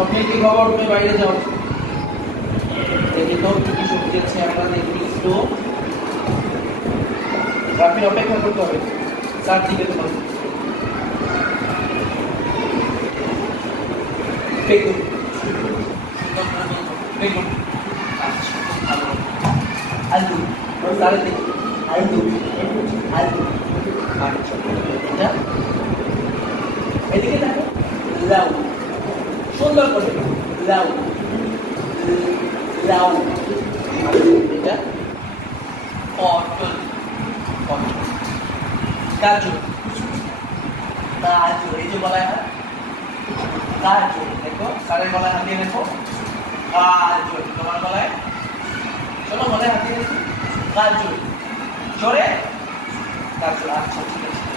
স্বপ্নে কি খবর? তুমি বাইরে যাও। দেখি তো কি সবজি আমরা দেখি একটু। রাফির অপেক্ষা করতে হবে, স্যার দিকে তোমার বেগুন বেগুন আচ্ছা ভালো। আলু স্যার দেখি আলু আলু আচ্ছা এটা এদিকে দেখো লাউ সুন্দর করে লাউ লাউ এটা পটল পটল গাজর গাজর এই যে বলা হয় গাজর দেখো সারের গলায় হাত দিয়ে দেখো গাজর তোমার গলায় চলো গলায় হাত দিয়ে দেখো গাজর জোরে গাজর আচ্ছা ঠিক আছে